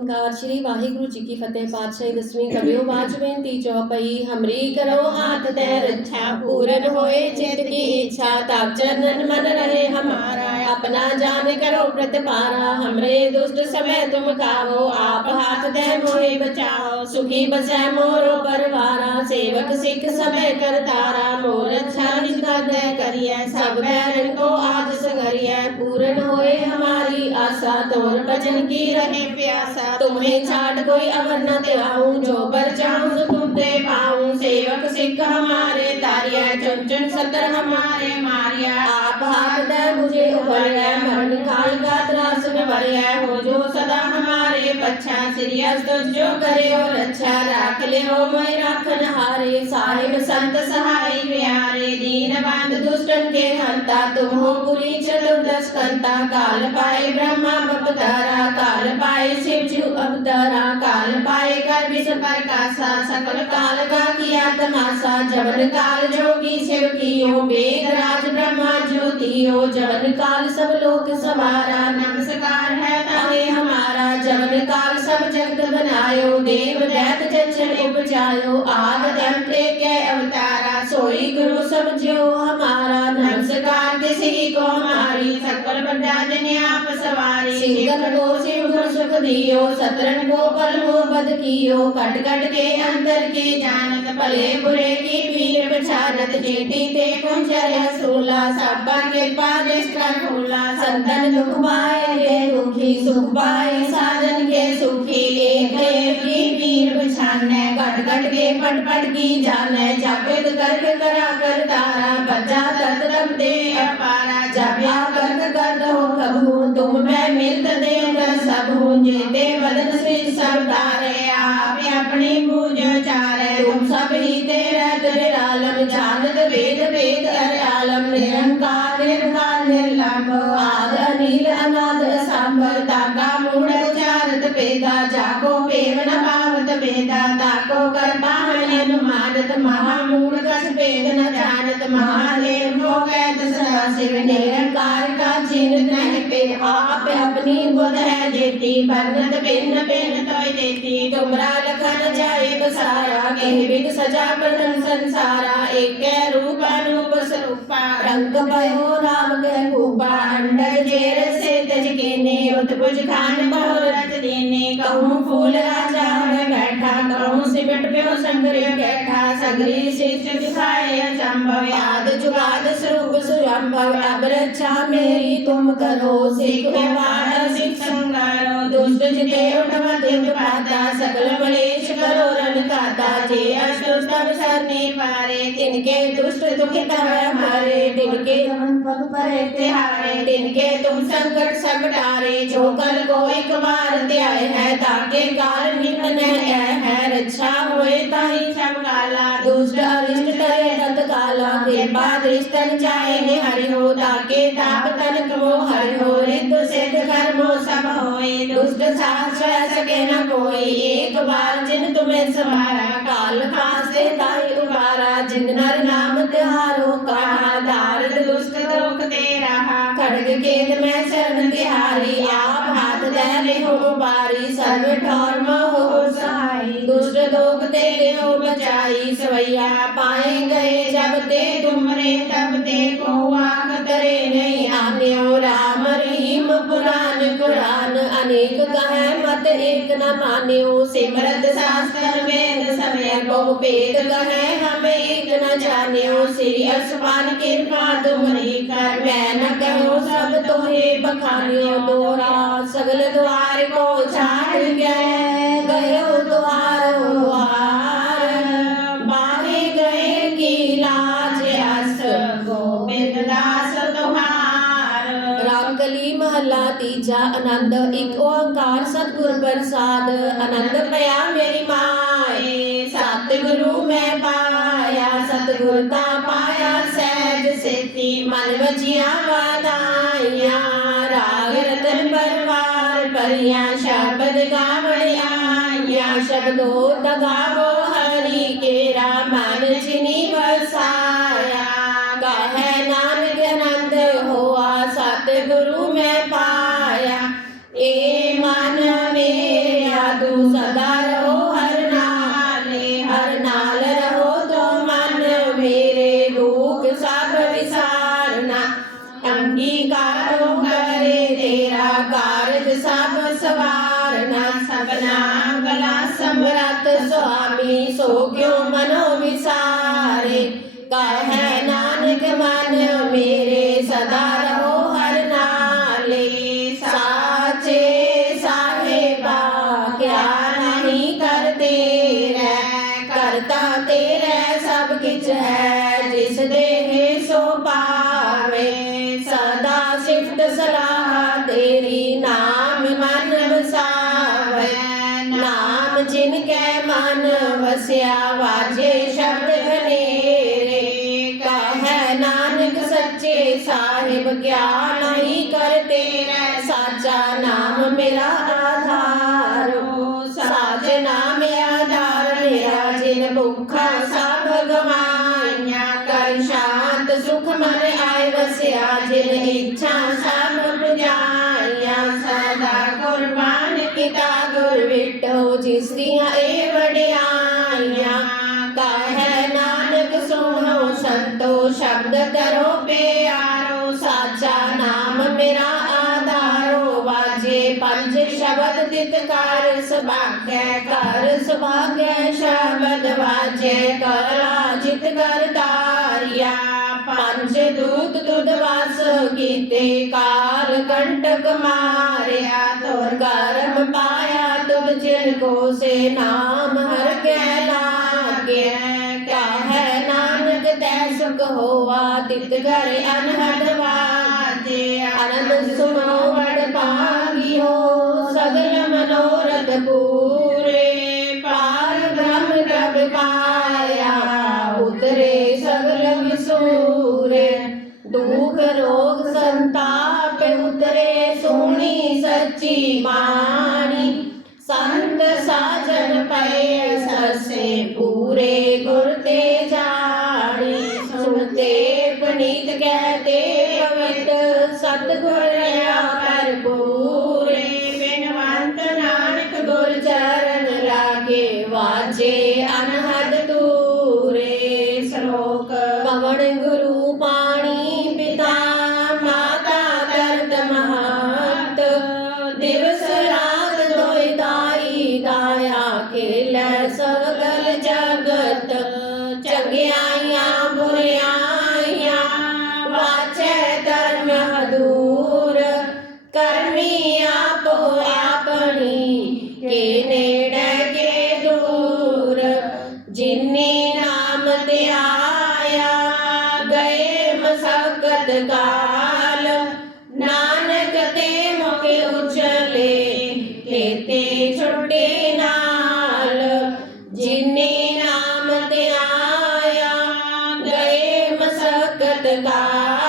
ओंकार श्री वाहिगुरु जी की फतेह पातशाही दसवीं कवियो बाज बेनती चौपई, हमरी करो हाथ तैर इच्छा पूरन होए चित की इच्छा, ताप चरणन मन रहे हमारा। अपना जान करो प्रतिपारा हमरे दुष्ट समय तुम खाओ, आप हाथ दे मोहे बचाओ। सुखी बसै मोरो परवारा, सेवक सिख समय करतारा मोर अच्छा दे करिए, सब बैरन को आज संगरिए पूर्ण होए हमारी आशा, तोर भजन की रहे प्यासा। तुम्हें छाड़ कोई अवर न त्याऊं, जो पर चाहूँ सो तुम ते पाऊँ। सेवक सिख हमारे, तारिया चुन चुन सतर हमारे। पच्छा सिरियस तुझ जो करे और अच्छा राख ले हो मैं राखन हारे। साहिब संत सहाय प्यारे, दीन बंद दुष्टन के हंता। तुम हो पुरी चतुर्दश कंता। काल पाए ब्रह्मा अवतारा काल पाए शिव जी अवतारा। काल पाए कर विष प्रकाशा सकल काल का किया तमाशा। जवन काल जोगी शिव कियो, वेद राज ब्रह्मा ज्योतियो। जवन काल सब लोक सवारा नमस्कार है ताहे हमारा। काल सब जगत बनायो देव दैत जन उपजायो आद अंत के अवतारा सोई गुरु समझो हमारा नमस्कार किसी को हमारी सकल प्रजा जन आप सवारी सिंगन को शिव गुरु सुख दियो सतरन को पल बद कियो कट कट के अंतर के जानत भले बुरे की पीर बचानत जेठी ते कुंजर सूला सबा के पादेश का फूला संतन दुख पाए रे दुखी सुख पाए साधन के सुखी एक एक की पीर बचाने कट कट के पट पट की जाने जापित करके करा कर तारा बजा तत तब दे अपारा जाप्या कर कर हो कबू तुम मैं मिलत दे कर सब हूँ जेते बदन से सब तारे आप अपनी बूझ चारे तुम सब ही तेरा तेरे आलम जानत वेद वेद अरे आलम निरंकार निर्विकार निर्लंब आद अनिल अनाद सांबर ताका मूढ़ चारत पेदा जाको पेवन पावत वेदा ताको कर पावन अनुमानत महामूढ़ कस पेद न जानत महादेव हो कैत सदा शिव निरंकार का चिन्ह नहीं पे आप अपनी बुध है जेती बरनत भिन्न भिन्न तोय देती तुमरा लखन जाए बसारा कह बिद सजा प्रथम संसारा एक रूप अनूप स्वरूपा रंग भयो राम के रूपा अंडर जेर से तज केने उत्पुज खान बहु रच देने कहूँ फूल कहूँ बैठा, सगरी जुगाद स्वरूप मेरी तुम करो, सिख व्यवहार सिख संगारो, दुष्ट जिते उठव दिन पाता, सकल मलेश तिनके दुष्ट दुख तारे हमारे तिनके। मन पग पर तिहारे तिनके तुम संकट सब टारे जो कल को एक बार त्याय है, ताके काल निकट है है रक्षा होए ताई। सब काला दुष्ट अरिष्ट तरे तत्काला कृपा दृष्टन जाए हरि हो ताके ताप तन कमो हरि हो रितु सिद्ध कर्मो सब होए दुष्ट साहस सह सके न कोई एक बार जिन तुम्हें समारा काल फासे ताहि उबारा जिन नर नाम तिहारो कहा दारद दुष्ट दुख दे रहा खड़ग केत में शरण तिहारी आप हाथ दे ले हो बारी सर्व ठौर हो सहाई दुष्ट दोग ते ले हो बचाई सवैया पाए गए जब ते तुमरे तब ते को आख तरे नहीं आने हो राम रहीम पुराण कुरान अनेक कहे मत एक न माने हो सिमरत शास्त्र वेद समय बहु पेद कहे हम एक न जाने हो श्री असमान कृपा तुम्हारी कर मैं न कहो सब तोहे बखानियो दोरा सगल द्वार को छाड़ गए तीजा आनंद एक ओंकार सतगुर प्रसाद आनंद पया मेरी माए सतगुरु मैं पाया सतगुर का पाया सहज सेती मन वजिया वादाइया राग रतन परवार परिया शब्द गावड़िया शब्दो सो क्यों मनो विसारे? कह नानक मन मेरे सदा रहो। के साहिब क्या नहीं करते न साचा नाम मेरा आधार साच नाम आधार मेरा, जिन भुखा सा भगवान कर शांत सुख मन आए बसे जिन इच्छा सा ਸ਼ਬਦ ਤਿਤਕਾਰ ਕਰ ਕਰ ਸੁਭਾਗੈ ਸ਼ਬਦ ਵਾਜੇ, ਕਰਾ ਜਿਤ ਕਰ ਤਾਰਿਆ। ਪੰਜ ਦੂਤ ਤੁਧ ਵਾਸ ਕੀਤੇ ਕਾਲ ਕੰਟਕ ਮਾਰਿਆ। ਤੋਰ ਗਰਮ ਪਾਇਆ, ਤੁਧ ਜਿਨ ਕੋ ਸੇ ਨਾਮ ਹਰ ਕੇ ਲਾਗਿਆ। ਕਹੈ ਨਾਨਕ ਤੈ ਸੁਖ ਹੋਆ, ਤਿਤ ਘਰ ਅਨਹਦ ਵਾਜੇ ਆਨੰਦ ਸੁਣੋ ਵਡ पूरे पार ब्रह्म रब पाया, उतरे सगल सूरे दुख रोग संताप उतरे, सोनी सच्ची मानी संत साजन पय से पूरे। दया केला सगल जगत चंग्याया वाचे धर्म दूर करमिया आपो आपणी के के दूर जिन्ने नाम दया गए मसकत का ಕಾಲ